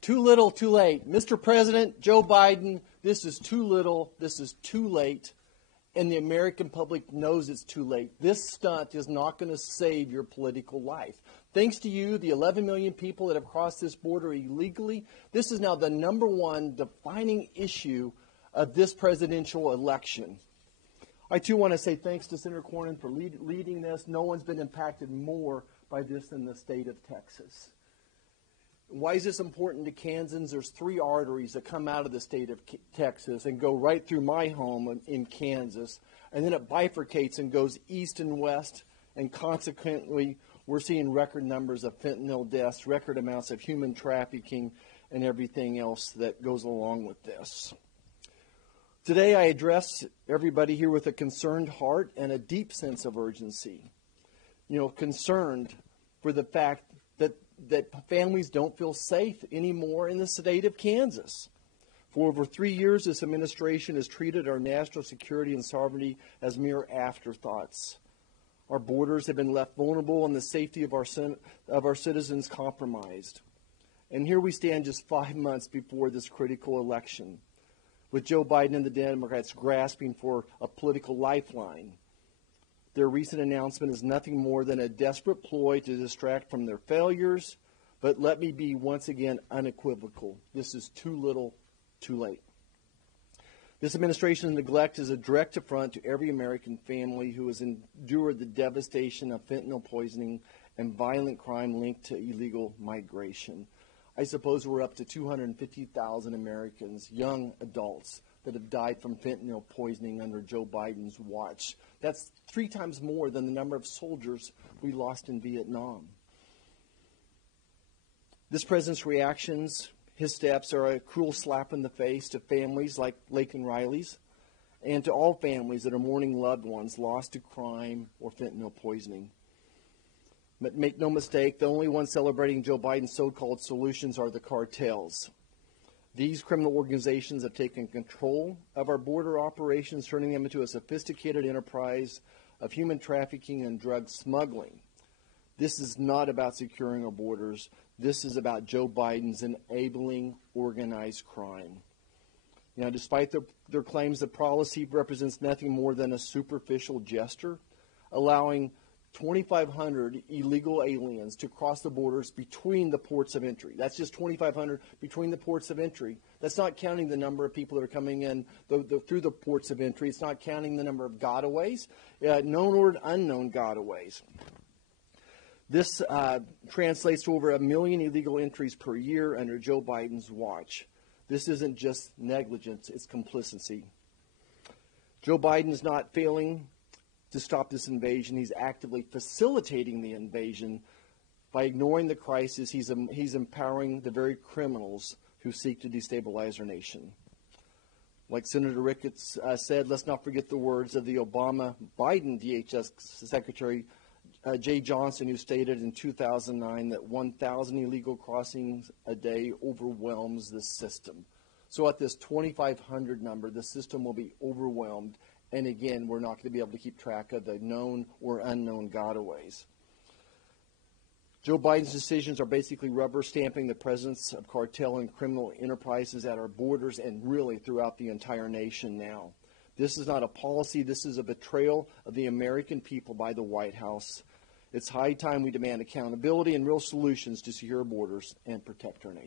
Too little, too late. Mr. President, Joe Biden, this is too little, this is too late, and the American public knows it's too late. This stunt is not going to save your political life. Thanks to you, the 11 million people that have crossed this border illegally, this is now the #1 defining issue of this presidential election. I, too, want to say thanks to Senator Cornyn for leading this. No one's been impacted more by this than the state of Texas. Why is this important to Kansans? There's 3 arteries that come out of the state of Texas and go right through my home in Kansas. And then it bifurcates and goes east and west. And consequently, we're seeing record numbers of fentanyl deaths, record amounts of human trafficking, and everything else that goes along with this. Today, I address everybody here with a concerned heart and a deep sense of urgency. Concerned for the fact that families don't feel safe anymore in the state of Kansas. For over 3 years, this administration has treated our national security and sovereignty as mere afterthoughts. Our borders have been left vulnerable and the safety of our citizens compromised. And here we stand just 5 months before this critical election, with Joe Biden and the Democrats grasping for a political lifeline. Their recent announcement is nothing more than a desperate ploy to distract from their failures, but let me be once again unequivocal. This is too little, too late. This administration's neglect is a direct affront to every American family who has endured the devastation of fentanyl poisoning and violent crime linked to illegal migration. I suppose we're up to 250,000 Americans, young adults, that have died from fentanyl poisoning under Joe Biden's watch. That's 3 times more than the number of soldiers we lost in Vietnam. This president's reactions, his steps, are a cruel slap in the face to families like Laken Riley's and to all families that are mourning loved ones lost to crime or fentanyl poisoning. But make no mistake, the only ones celebrating Joe Biden's so-called solutions are the cartels. These criminal organizations have taken control of our border operations, turning them into a sophisticated enterprise of human trafficking and drug smuggling. This is not about securing our borders. This is about Joe Biden's enabling organized crime. Despite their claims, the policy represents nothing more than a superficial gesture, allowing 2,500 illegal aliens to cross the borders between the ports of entry. That's just 2,500 between the ports of entry. That's not counting the number of people that are coming in through the ports of entry. It's not counting the number of gotaways, known or unknown gotaways. This translates to over 1 million illegal entries per year under Joe Biden's watch. This isn't just negligence, it's complicity. Joe Biden is not failing to stop this invasion. He's actively facilitating the invasion. By ignoring the crisis, he's empowering the very criminals who seek to destabilize our nation. Like Senator Ricketts said, let's not forget the words of the Obama-Biden DHS Secretary Jay Johnson, who stated in 2009 that 1,000 illegal crossings a day overwhelms the system. So at this 2,500 number, the system will be overwhelmed. And again, we're not going to be able to keep track of the known or unknown gotaways. Joe Biden's decisions are basically rubber stamping the presence of cartel and criminal enterprises at our borders and really throughout the entire nation now. This is not a policy. This is a betrayal of the American people by the White House. It's high time we demand accountability and real solutions to secure borders and protect our nation.